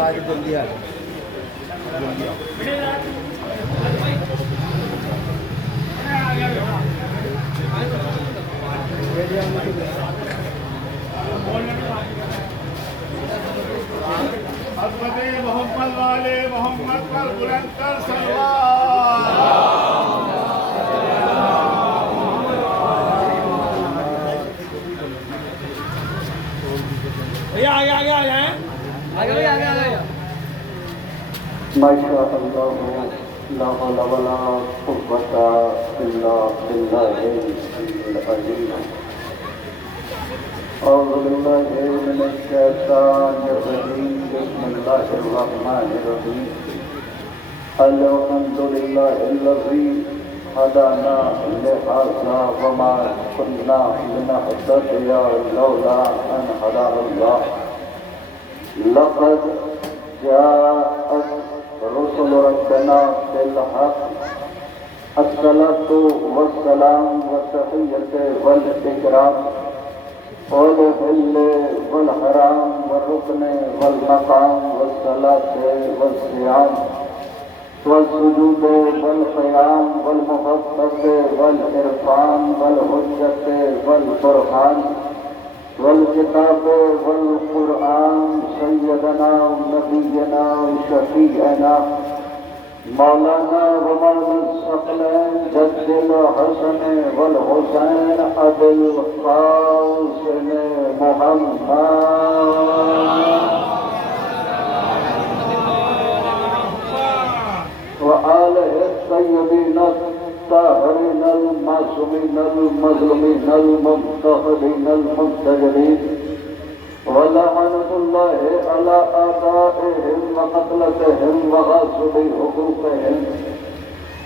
آج جلدی آ حضرت محمد والے محمد پر بلند کر صلوات. ما شاء الله لا حول ولا قوة إلا بالله العظيم. أعوذ بالله من الشيطان الرجيم. بسم الله الرحمن الرحيم. الحمد لله الذي هدانا لهذا وما كنا لنهتدي لولا أن هدانا الله. لقد جاءت رسل ربنا بالحق. الصلاة والسلام والتحية والإكرام والحل والحرام والركن والمقام والصلاة والصيام والسجود والقيام والمحبة والعرفان والحجة والبرهان والكتاب والقرآن سيدنا ونبينا وشفيعنا مولانا ومولانا الثقلين جد الحسن والحسين أبي القاسم محمد وآله الطيبين الطاهرين المعصومين المظلومين المنتخبين المنتجبين ولعنة الله على آبائهم وقتلتهم وغاصبي حقوقهم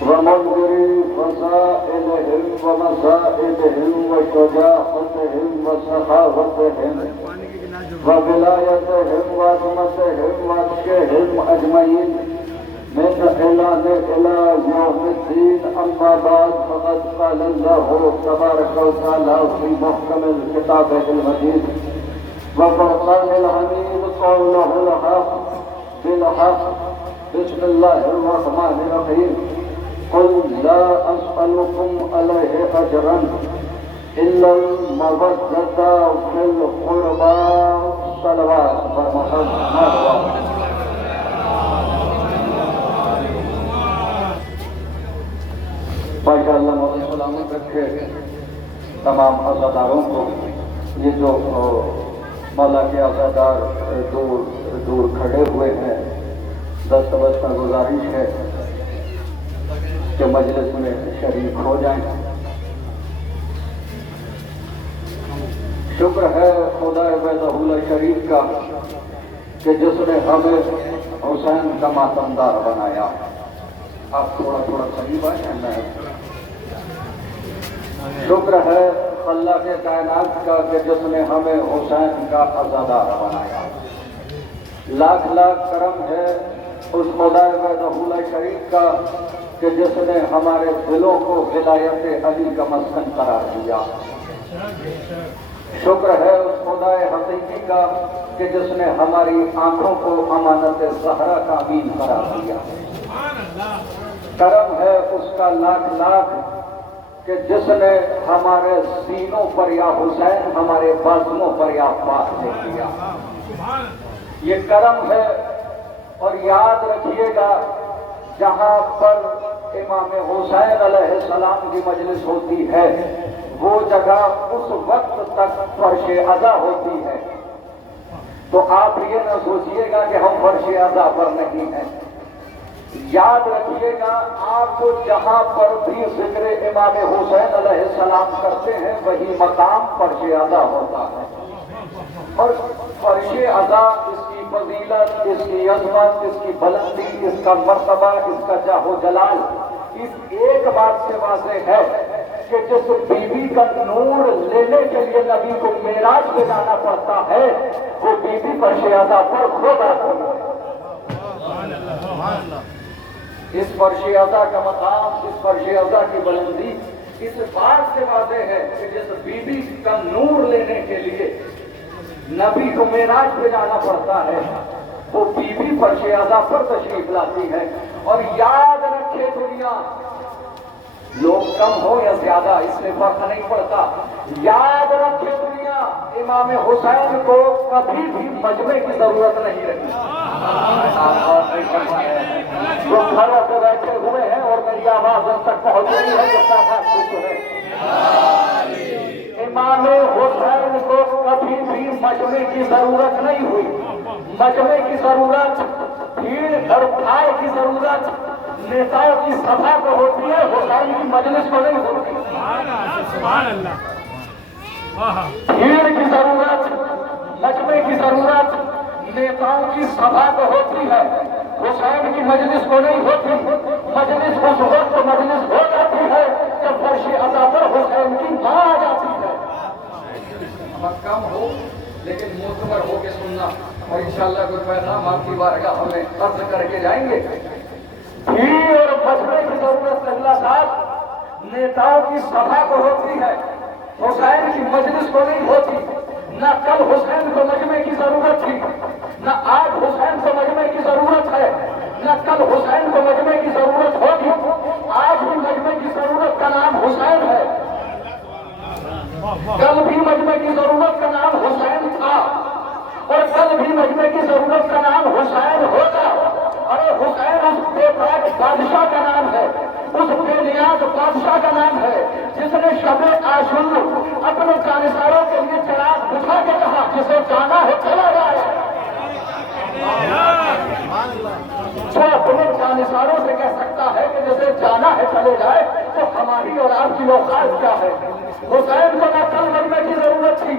ومنكري فصائلهم ومصائبهم وشجاعتهم وسخاوتهم وولايتهم وعظمتهم وعشقهم أجمعين من إعلان إلى يوم الدين. أما بعد فقد قال الله تبارك وتعالى في محكم الكتاب المجيد وفرقان الحميد قوله الحق بالحق. بسم الله الرحمن الرحيم. قل لا أسألكم عليه أجرا إلا المودة في القربى. صلوات محمد. ماشاء اللہ مولانا سلامت رکھے تمام عزاداروں کو. یہ جو مولا کے عزادار دور دور کھڑے ہوئے ہیں دستبستہ گزارش ہے کہ مجلس میں شریک ہو جائیں. شکر ہے خدا وحدہ شریف کا کہ جس نے ہمیں حسین کا ماتمدار بنایا. آپ تھوڑا تھوڑا صحیح بات ہے. شکر ہے اللہ کے کائنات کا کہ جس نے ہمیں حسین کا عزادار بنایا. لاکھ لاکھ کرم ہے اس خدا وحدہ شریف کا کہ جس نے ہمارے دلوں کو ولایت علی کا مسکن قرار دیا. شکر ہے اس خدا حقیقی کا کہ جس نے ہماری آنکھوں کو امانت زہرا کا امین قرار دیا. کرم ہے اس کا لاکھ لاکھ کہ جس نے ہمارے سینوں پر یا حسین ہمارے بازوؤں پر یا پاس دے دیا. یہ کرم ہے. اور یاد رکھیے گا جہاں پر امام حسین علیہ السلام کی مجلس ہوتی ہے وہ جگہ اس وقت تک فرش عزا ہوتی ہے. تو آپ یہ نہ سوچئے گا کہ ہم فرش عزا پر نہیں ہیں. یاد رکھیے گا آپ کو جہاں پر بھی ذکر امام حسین علیہ السلام کرتے ہیں وہی مقام فرش عزا ہوتا ہے. اور فرش عزا اس کی فضیلت، اس کی عظمت، اس کی بلندی، اس کا مرتبہ، اس کا جاہ و جلال اس ایک بات سے واضح ہے کہ جس بیوی کا نور لینے کے لیے نبی کو معراج پہ جانا پڑتا ہے وہ بیوی فرش عزا پر خود آتی ہے. اس فرش عزا کا مقام، اس فرش عزا کی بلندی اس بات سے واضح ہے کہ جس بی بی کا نور لینے کے لیے نبی کو معراج پہ جانا پڑتا ہے، وہ بیوی فرش اعلیٰ پر تشریف لاتی ہے۔ اور یاد رکھے دنیا، لوگ کم ہو یا زیادہ اس سے فرق نہیں پڑتا، یاد رکھے دنیا، امام حسین کو کبھی بھی مجمع کی ضرورت نہیں رہی۔ جو گھروں پہ بیٹھے ہوئے ہیں اور میری آواز ان تک پہنچ رہی ہے، جس طرح خوش ہے، امام حسین کو کبھی بھی مجمع کی ضرورت نہیں ہوئی۔ مجمع کی ضرورت، بھیڑ بھڑکاؤ کی ضرورت نیتاؤں کی سبھا کو ہوتی ہے، حسین کی مجلس کو نہیں ہوتی۔ سبحان اللہ۔ بھیڑ کی ضرورت، مجمع کی ضرورت نیتاؤں کی سبھا کو ہوتی ہے، حسین کی مجلس کو نہیں ہوتی۔ مجلس اس وقت مجلس ہو جاتی ہے جب فرش اعلیٰ پر حسین کی ماں آ جاتی ہے۔ کم ہو لیکن معتبر ہو کے سننا، اور انشاءاللہ کوئی پیغام آپ کی بارگاہ ہمیں عرض کر کے جائیں گے۔ بھیڑ اور مجمع کی ضرورت اللہ صاحب نیتاؤں کی سبھا کو ہوتی ہے، حسین کی مجلس کو نہیں ہوتی۔ نہ کل حسین کو مجمع کی ضرورت تھی، نہ آج حسین کو مجمع کی ضرورت ہے، نہ کل حسین کو مجمع کی ضرورت ہوگی۔ آج بھی مجمع کی ضرورت کا نام حسین ہے، کل بھی مجمع کی ضرورت کا نام حسین تھا، اور کل بھی مجمع کی ضرورت کا نام حسین ہوگا۔ ارے حسین اس بے باک بادشاہ کا نام ہے، اس بے نیاز بادشاہ کا نام ہے، جس نے شب عاشور اپنے جانثاروں کے لیے چراغ بجھا کے کہا جسے جانا ہے چلا جائے۔ جو اپنے جانثاروں سے کہہ سکتا ہے کہ جسے جانا ہے چلے جائے، تو ہماری اور آپ کی اوقات کیا ہے؟ حسین کو نہ کل مجمع کی ضرورت تھی،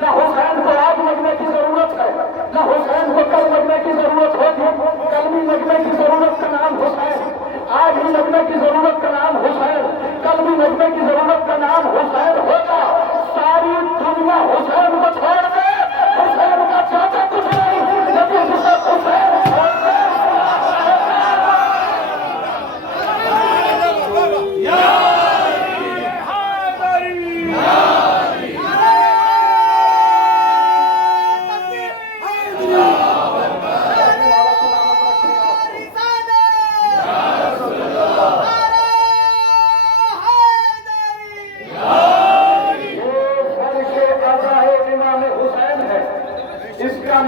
نہ حسین کو آج مجمع کی ضرورت ہے، نہ حسین کو کل مجمع کی ضرورت ہوگی۔ کل بھی مجمع کی ضرورت کا نام حسین، آج بھی مجمع کی ضرورت کا نام حسین، کل بھی مجمع کی ضرورت کا نام حسین ہوگا۔ ساری دنیا حسین کو چھوڑ دے، حسین کا چاہتا کچھ نہیں، لیکن جسے حسین چھوڑ دے۔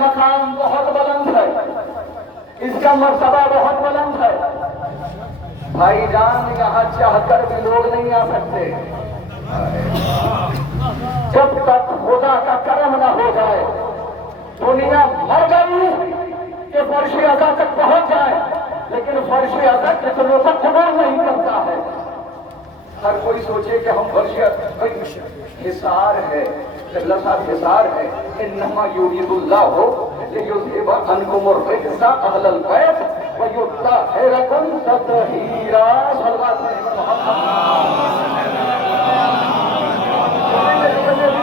مقام بہت بلند ہے، اس کا مرتبہ بہت بلند ہے۔ بھائی جان یہاں چاہ کر بھی لوگ نہیں آ سکتے، جب تک خدا کا کرم نہ ہو جائے۔ دنیا مر گئی کہ فرش اعلیٰ تک پہنچ جائے، لیکن فرش اعلیٰ کتنوں تک قبول نہیں کرتا ہے۔ ہر کوئی سوچے کہ ہم فرش حصار ہے، اللہ صاحب حصار ہے۔ انما یرید اللہ لیذھب عنکم الرجس اہل البیت ویطہرکم تطہیرا۔ صلوات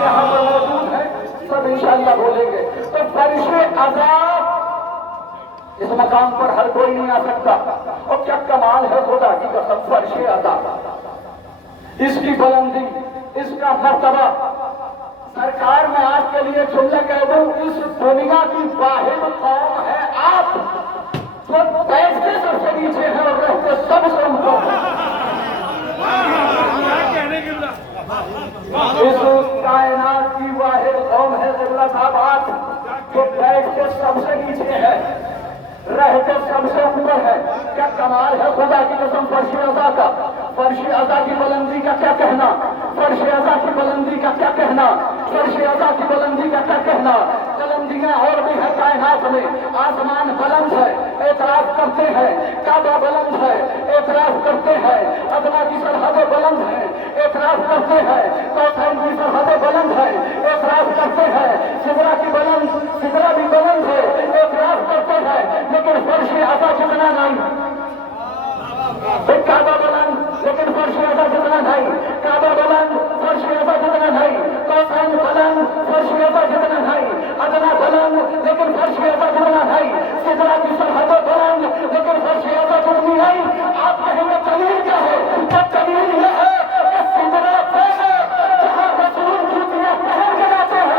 یہاں پر موجود ہیں، سب انشاءاللہ بولیں گے۔ تو فرش اعلیٰ اس مقام پر ہر کوئی نہیں آ سکتا، اور کیا کمال ہے خدا کی قسم فرش اعلیٰ، اس کی بلندی، اس کا مرتبہ۔ سرکار میں آپ کے لیے جملہ کہہ دوں، اس دنیا کی واحد قوم ہے آپ جو بیٹھتے سب سے نیچے ہیں اور رہتے سب سے اوپر ہیں۔ اس کائنات کی واحد قوم ہے قبلہ صاحب آپ، جو بیٹھتے سب سے نیچے ہے، رہتے سب سے اوپر ہے۔ کیا کمال ہے خدا کی قسم فرش اعلیٰ کا۔ فرش اعلیٰ کی بلندی کا کیا کہنا، فرش اعلیٰ کی بلندی کا کیا کہنا، فرش اعلیٰ کی بلندی کا کیا کہنا۔ بلندیاں اور بھی ہے کائنات میں، آسمان بلند ہے، اعتراف کرتے ہیں، کعبہ بلند ہے، اعتراف کرتے ہیں، ادنا کی سرحدیں بلند ہیں، اعتراف کرتے ہیں، کوثر کی سرحدیں بلند ہیں، اعتراف کرتے ہیں، سدرا کی بلند، سدرا بھی بلند ہے، اعتراف کرتے ہیں، لیکن فرش اعلیٰ جتنا نہیں۔ کعبہ بلند لیکن فرش اعلیٰ جتنا نہیں، کعبہ بلند فرش اعلیٰ جتنا نہیں، کوثر بلند فرش اعلیٰ جتنا نہیں، ادنا بلند لیکن فرش اعلیٰ جتنا نہیں، سدرا کی سرحدیں بلند لیکن فرش اعلیٰ جتنی نہیں۔ آپ کہیں گے دلیل کیا ہے؟ دلیل یہ ہے کہ سدرا سے جہاں رسول جوتیاں پہن کے جاتے ہیں،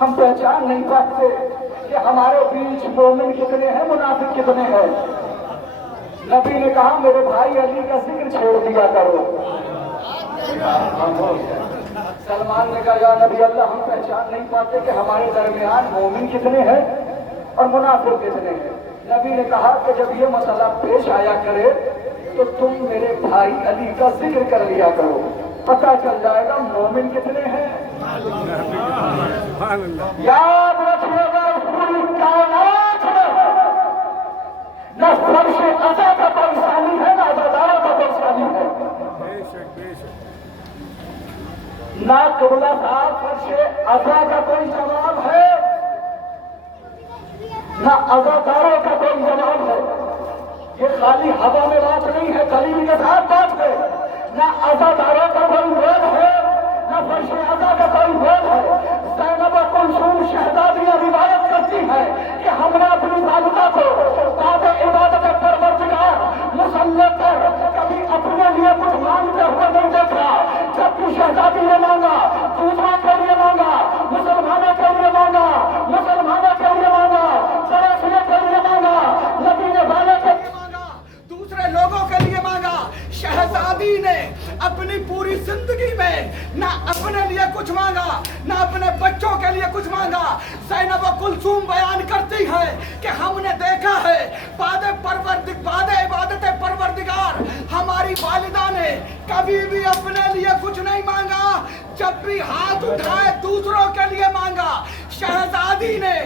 ہم پہچان نہیں پاتے کہ ہمارے بیچ مومن کتنے ہیں منافق کتنے ہیں۔ نبی نے کہا میرے بھائی علی کا ذکر چھوڑ دیا کرو۔ سلمان نے کہا یا نبی اللہ ہم پہچان نہیں پاتے کہ ہمارے درمیان مومن کتنے ہیں اور منافق کتنے ہیں۔ نبی نے کہا کہ جب یہ مسئلہ پیش آیا کرے تو تم میرے بھائی علی کا ذکر کر لیا کرو، پتہ چل جائے گا مومن کتنے ہیں۔ یاد رکھیے گا پوری کائنات میں نہ فرش عزا کا کوئی ثانی ہے نہ عزاداروں کا کوئی ثانی ہے، نہ قبلہ صاحب فرش عزا کا کوئی جواب ہے نہ عزاداروں کا کوئی جواب ہے۔ یہ خالی ہوا میں بات نہیں ہے، دلیل کے ساتھ بات ہے۔ نہ عزاداروں کا کوئی وید ہے نہ فرش عزا کا کوئی وید ہے۔ زینب کلثوم شہزادیاں روایت کرتی ہے کہ ہم نے اپنی والدہ کو بعد عبادت پروردگار مصلی پر کبھی اپنے لیے کچھ مانگتے ہوئے نہیں دیکھا۔ جب بھی شہزادی نے مانگا دوسروں کے لیے مانگا، مسلمانوں کے لیے مانگا، مسلمانوں کے لیے مانگا، پڑوسیوں کے لیے مانگا، نبی نے والے کے لیے مانگا، دوسرے لوگوں کے لیے مانگا۔ شہزادی نے اپنی پوری زندگی میں نہ اپنے لیے کچھ مانگا نہ اپنے بچوں کے لیے کچھ مانگا۔ زینب کلثوم بیان کرتی ہے کہ ہم نے دیکھا ہے بعد عبادت پروردگار ہماری والدہ نے کبھی بھی اپنے لیے کچھ نہیں مانگا، جب بھی ہاتھ اٹھائے دوسروں کے لیے مانگا۔ شہزادی نے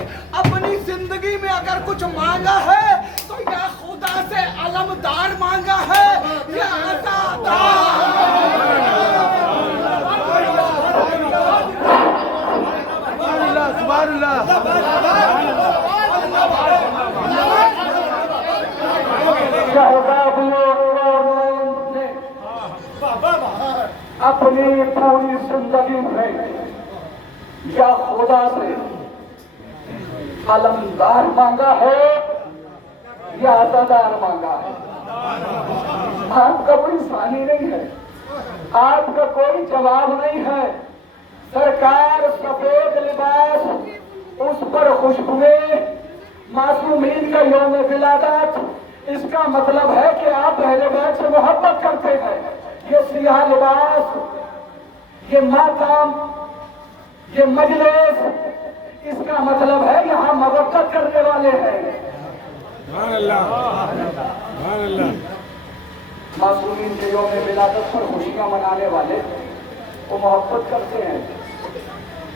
اپنی زندگی میں اگر کچھ مانگا ہے تو یا خدا سے علمدار مانگا ہے یا عطادار۔ سبحان اللہ اپنی پوری زندگی میں یا خدا سے علمدار مانگا ہے یا عطادار مانگا ہے۔ آپ کا کوئی ثانی نہیں ہے، آپ کا کوئی جواب نہیں ہے۔ سرکار سفید لباس، اس پر خوشبوئیں، معصومین کا یوم ولادت، اس کا مطلب ہے کہ آپ اہل بیت سے محبت کرتے ہیں۔ یہ سیاہ لباس، یہ ماتم، یہ مجلس، اس کا مطلب ہے یہاں محبت کرنے والے ہیں۔ معصومین کے یوم ولادت پر خوشیاں منانے والے وہ محبت کرتے ہیں،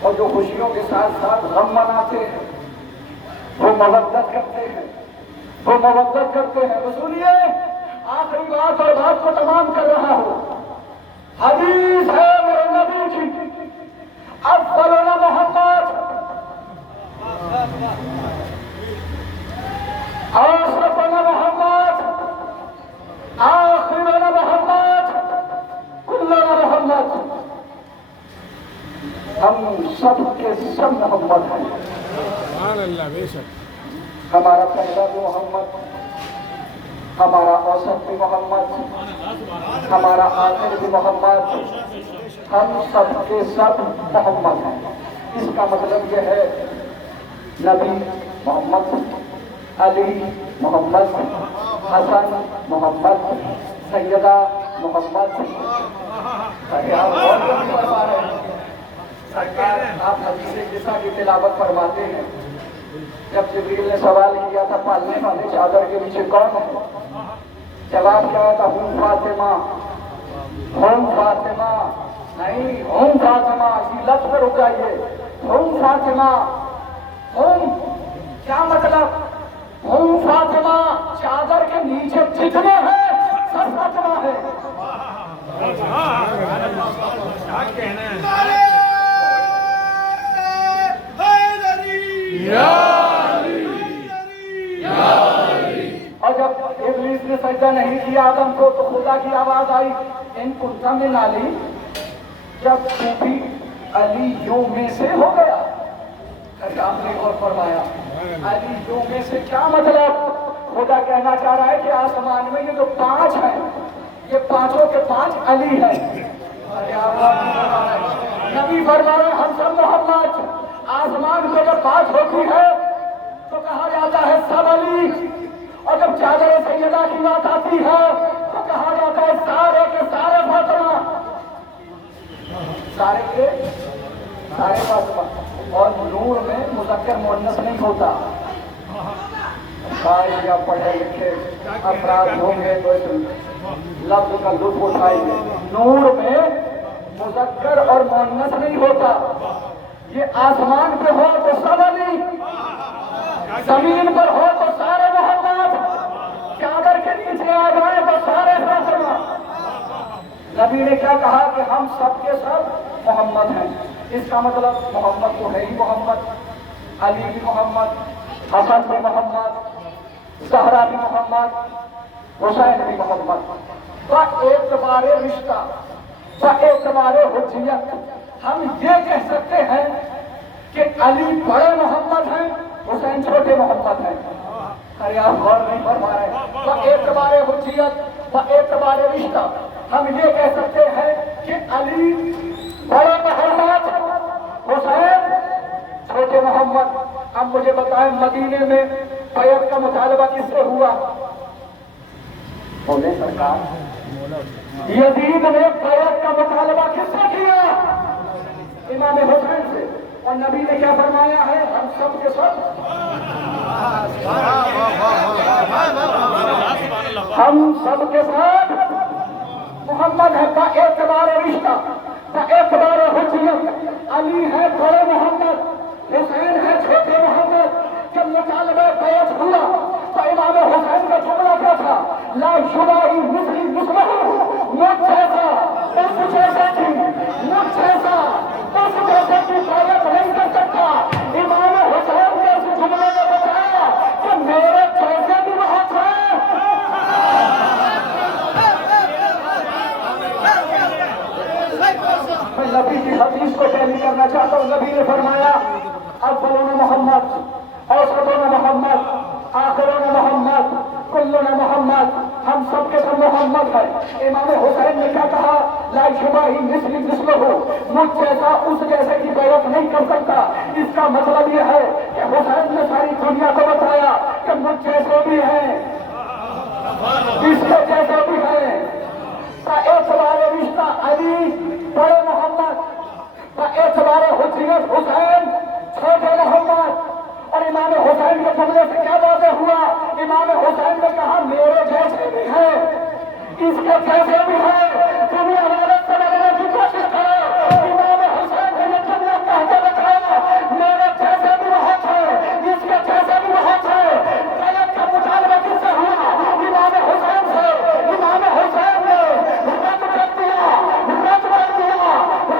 اور جو خوشیوں کے ساتھ ساتھ غم مناتے ہیں وہ مودت کرتے ہیں، وہ مودت کرتے ہیں۔ تو سنیے آخری بات اور بات کو تمام کر رہا ہوں۔ حدیث ہے میرے نبی کی، افضلنا محمد، اشرفنا محمد، آخرنا محمد، کلنا محمد۔ ہم سب کے سب محمد ہیں۔ سبحان اللہ، بے شک۔ ہمارا پہلا بھی محمد، ہمارا اوسط بھی محمد، ہمارا آخر بھی محمد، ہم سب کے سب محمد ہیں۔ اس کا مطلب یہ ہے نبی محمد، علی محمد، حسن محمد، سیدہ محمد۔ سرکار آپ حدیث قصہ کی تلاوت فرماتے ہیں، جب جبریل نے سوال کیا تھا پالنے والے چادر کے نیچے کون ہے، جواب کیا تھا ہوں فاطمہ، ہوں فاطمہ، نہیں ہوں فاطمہ، اسی لفظ پہ رک جائیے، ہوں فاطمہ، ہوں کیا مطلب؟ ہوں فاطمہ چادر کے نیچے جتنے ہیں سب فاطمہ ہے۔ اور جب ابلیس نے سجدہ نہیں کیا آدم کو تو خدا کی آواز آئی ان کنت من علی، جب تو بھی علی یوں میں سے ہو گیا۔ آپ نے اور فرمایا علی یوں میں سے کیا مطلب؟ خدا کہنا چاہ رہا ہے کہ آسمان میں یہ جو 5 ہیں یہ 5 کے 5 علی ہیں۔ نبی فرمایا ہم سب محمد. آسمان پہ جب بات ہوتی ہے تو کہا جاتا ہے سب علی, اور جب چادر سیدہ کی بات آتی ہے تو کہا جاتا ہے سارے کے سارے فاطمہ, سارے کے سارے فاطمہ. اور نور میں مذکر مؤنث نہیں ہوتا. شاید یا پڑھے لکھے افراد ہوں گے تو اس لفظ کا لطف اٹھائیں گے. نور میں مذکر اور مؤنث نہیں ہوتا. یہ آسمان پہ ہو تو سب علی, زمین پر ہو تو سارے محمد, چادر کے نیچے آ جائیں تو سارے فاطمہ. نبی نے کیا کہا کہ ہم سب کے سب محمد ہیں. اس کا مطلب محمد تو ہے ہی محمد, علی بھی محمد, حسن بھی محمد, زہرا بھی محمد, حسین بھی محمد. باعتبار رشتہ, باعتبار حجیت ہم یہ کہہ سکتے ہیں کہ علی بڑے محمد ہیں, حسین چھوٹے محمد ہیں. ارے آپ غور نہیں فرما رہے. باعتبار حجیت, باعتبار رشتہ ہم یہ کہہ سکتے ہیں کہ علی بڑے محمد, حسین چھوٹے محمد. اب مجھے بتائیں مدینے میں بیعت کا مطالبہ کس سے ہوا؟ بولے سرکار. یزید نے بیعت کا مطالبہ کس سے کیا؟ امام حسین سے. اور نبی نے کیا فرمایا ہے؟ ہم سب کے سب ہم سب کے ساتھ محمد ہے. باعتبار رشتہ, باعتبار حجیت علی ہے بڑے محمد, حسین ہے چھوٹے محمد. جب مطالبہ بیعت ہوا تو امام حسین کا جملہ کیا تھا؟ لا یبائی مثلی مثلہ, مجھ جیسا اس جیسے کی, مجھ جیسا اس جیسے کی بیعت نہیں کر سکتا. امام حسین نے اس جملے میں بتایا کہ میرے جیسے بھی بہت ہیں. میں نبی کی حدیث کو پہلی کرنا چاہتا ہوں. نبی نے فرمایا اولون محمد, اوسطون محمد, آخرون محمد, کلون محمد. ہم سب کے سب محمد ہیں. امام حسین نے کیا کہا؟ لا یبائی مثلی مثلہ, مجھ جیسا اس جیسے کی بیعت نہیں کر سکتا. اس کا مطلب یہ ہے کہ حسین نے ساری دنیا کو بتایا کہ مجھ جیسے بھی ہیں, اس کے جیسے بھی ہیں. اعتبار رشتہ علی بڑے محمد, اعتبار حجیت حسین چھوٹے محمد. اور امام حسین کے جملے سے کیا واضح ہوا؟ امام حسین نے کہا میرے جیسے بھی ہیں, اس کے جیسے بھی ہیں. دنیا والے سمجھنے کی کوشش کرو. امام حسین نے یہ جملہ کہہ کے بتایا میرے جیسے بھی بہت ہیں, اس کے جیسے بھی بہت ہیں. بیعت کا مطالبہ کس سے ہوا؟ امام حسین سے. امام حسین نے رد کر دیا, رد کر دیا,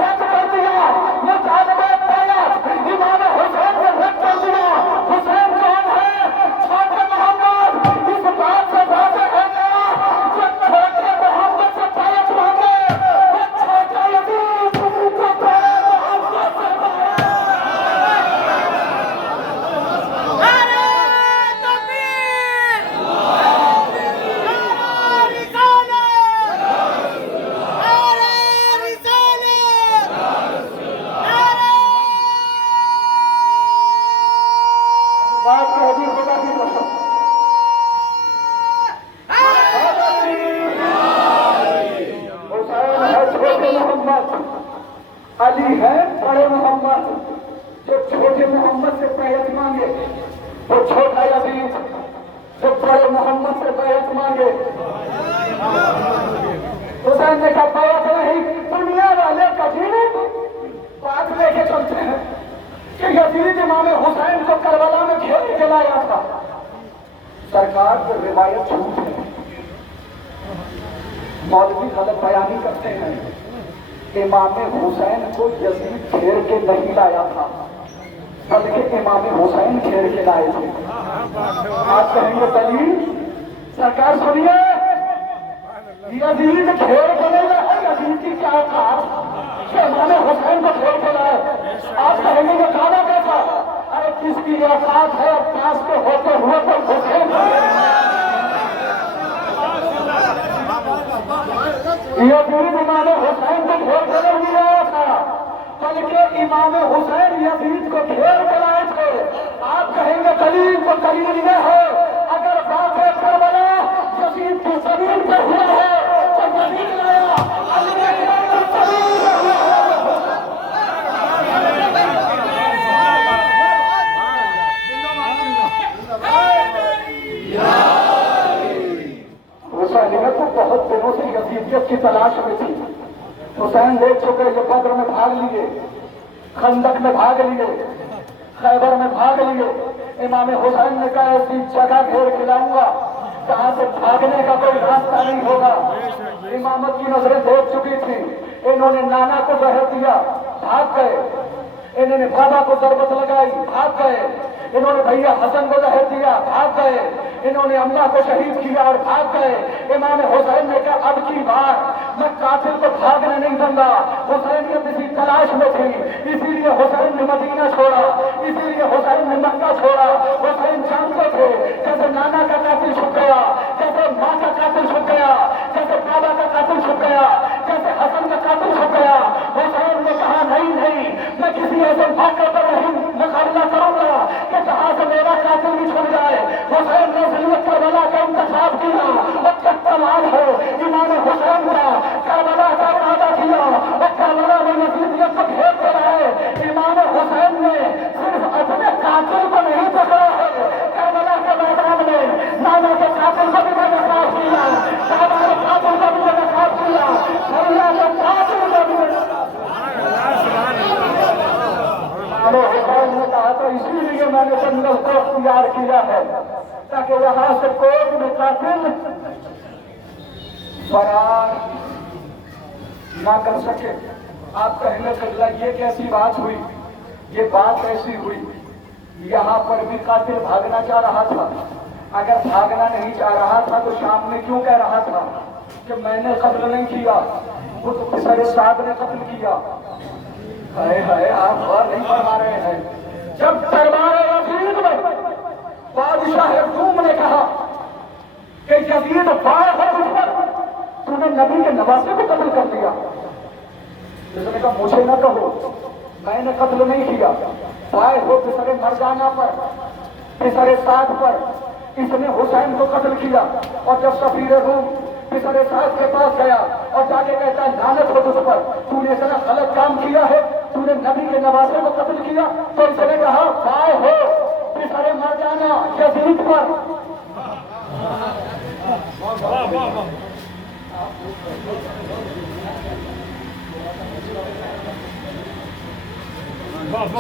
رد کر دیا مطالبہ بیعت. امام حسین نے رد کر دیا. حسین کون ہے؟ چھوٹے محمد. اس بات سے واضح ہے گیا جو چھوٹے محمد سے بیعت مانگے وہ چھوٹا یزید کو بڑے محمد سے بیعت. نعرہ تکبیر, نعرہ رسالت, نعرہ رسالت, نعرہ بات کو حضور خدا کی قسم. حسین ہے چھوٹے محمد, علی ہے بڑے محمد. جو چھوٹے محمد سے بیعت مانگے وہ چھوٹا یزید, جو بڑے محمد سے بیعت مانگے. حسین نے کہا بیعت نہیں. دنیا والے کبھی بات لے کے چلتے ہیں کہ یزید امام حسین کو کربلا میں گھیر کے لایا تھا. سرکار کو روایت جھوٹ ہے. مولوی غلط بیانی کرتے ہیں. امام حسین کو یزید گھیر کے نہیں لایا تھا, بلکہ امام حسین گھیر کے لائے تھے. آپ کہیں گے دلیل؟ سرکار سنیے, یزید گھیر کے نہیں لایا. یزید کی کیا اوقات کہ امام حسین کو گھیر کے لائے. آپ کہیں گے یہ کہاں کیسا؟ ارے کس کی اوقات ہے پاس کے ہوتے ہوئے تو حسین یزید امام حسین کو گھیر کے نہیں لایا تھا. تو کے امام حسین یزید کو گھیر کر آئے تھے. آپ کہیں گے دلیل تو دلیل یہ ہے اگر واقعہ کربلا یزید کی زمین پہ ہوا ہے تو دلیل آیا علی اکبر کی زمین پہ ہوا ہے. حسینیت تو بہت دنوں سے یزیدیت کی تلاش میں تھی. حسین دیکھ چکے یہ بدر میں بھاگ لیے, خندق میں بھاگ لیے, خیبر میں بھاگ لیے. امام حسین نے کہا ایسی جگہ گھیر کھلاؤں گا جہاں سے بھاگنے کا کوئی راستہ نہیں ہوگا. امامت کی نظریں دیکھ چکی تھی. انہوں نے نانا کو زہر دیا, بھاگ گئے. انہوں نے بابا کو ضربت لگائی, بھاگ گئے. انہوں نے بھیا حسن کو زہر دیا, بھاگ گئے. انہوں نے اماں کو شہید کیا اور بھاگ گئے. امام حسین نے کہا اب کی بار میں قاتل کو بھاگنے نہیں دوں گا. حسینیت اسی تلاش میں تھی, اسی لیے حسین نے مدینہ چھوڑا, اسی لیے حسین نے مکہ چھوڑا. حسین جانتے تھے جیسے نانا کا قاتل چھپ گیا, جیسے ماں کا قاتل چھپ گیا, جیسے بابا کا قاتل چھپ گیا, جیسے حسن کا قاتل چھپ گیا. حسین نے کہا نہیں نہیں, میں کسی ایسے موقع پر نہیں مقابلہ کروں گا کہ جہاں سے میرا قاتل بھی چھپ جائے. حسین نے کربلا کا انتخاب کیا اور کتمان ہے امام حسین کا کربلا کا ارادہ کیا اور کربلا میں یزیدیت کو گھیر کر آئے. امام حسین نے صرف اپنے قاتل کو نہیں پکڑا ہے, کربلا کے میدان میں نانا کے قاتل کو بھی میں نے صاف کیا, بابا کے قاتل کو بھی میں نے صاف کیا, بھیا کے قاتل کو بھی میں نے حسین نے کہا تو اسی لیے میں نے جنگل کو اختیار کیا ہے تاکہ یہاں سے کوئی بھی قاتل فرار نہ کر سکے. آپ کہنے لگے یہ کیسی بات ہوئی, یہ بات ایسی ہوئی یہاں پر بھی قاتل بھاگنا چاہ رہا تھا. اگر بھاگنا نہیں چاہ رہا تھا تو شام میں کیوں کہہ رہا تھا کہ میں نے قتل نہیں کیا, وہ تو سر سعد نے قتل کیا. آپ غور نہیں فرما رہے ہیں. جب دربار یزید میں بادشاہ روم نے کہا کہ یزید بائے ہو تجھ پر, تو نے نبی کے نواسے کو قتل کر دیا. اس نے کہا مجھے نہ کہو, میں نے قتل نہیں کیا. بائے ہو پسر مرجانہ پر, پسر سعد پر, اس نے حسین کو قتل کیا. اور جب سفیر روم پسر سعد کے پاس گیا اور جا کے کہتا ہے لعنت ہو تجھ پر, تو نے اتنا غلط کام کیا ہے, تو نے نبی کے نواسے کو قتل کیا. تو اس نے کہا بائے ہو پسر مرجانہ یزید پر.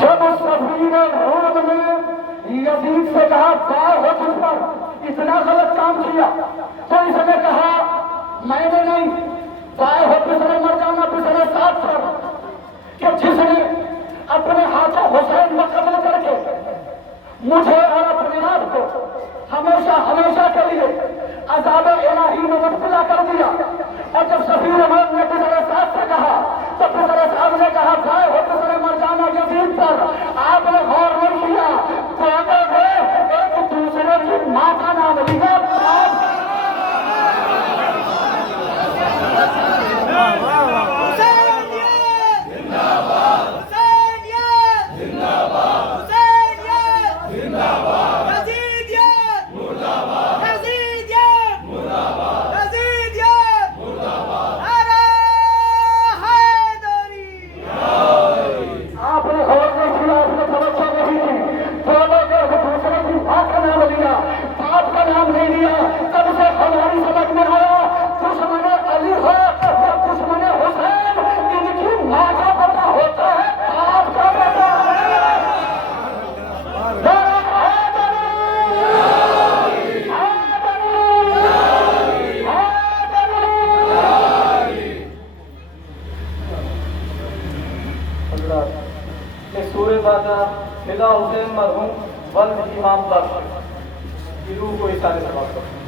جب اس سفیر روم نے یزید سے کہا بائے ہو تجھ پر, اتنا غلط کام کیا, تو اس نے کہا میں نے نہیں, بائے ہو پسر مرجانہ پسر سعد پر کہ جس نے اپنے ہاتھوں حسین کو قتل کر کے مجھے اور اپنے آپ کو ہمیشہ ہمیشہ کے لیے عذاب الہی میں مبتلا کر دیا. اور جب سفیر روم نے پسر سعد سے کہا تو پسر سعد نے کہا بھائی ہو پسر مرجانہ یزید پر. آپ نے غور نہیں کیا, دونوں نے ایک دوسرے کی ماں کا نام لیا. فدا حسین مرحوم بلد امام پر کی روح کو اشارے سے بات کرتے ہیں.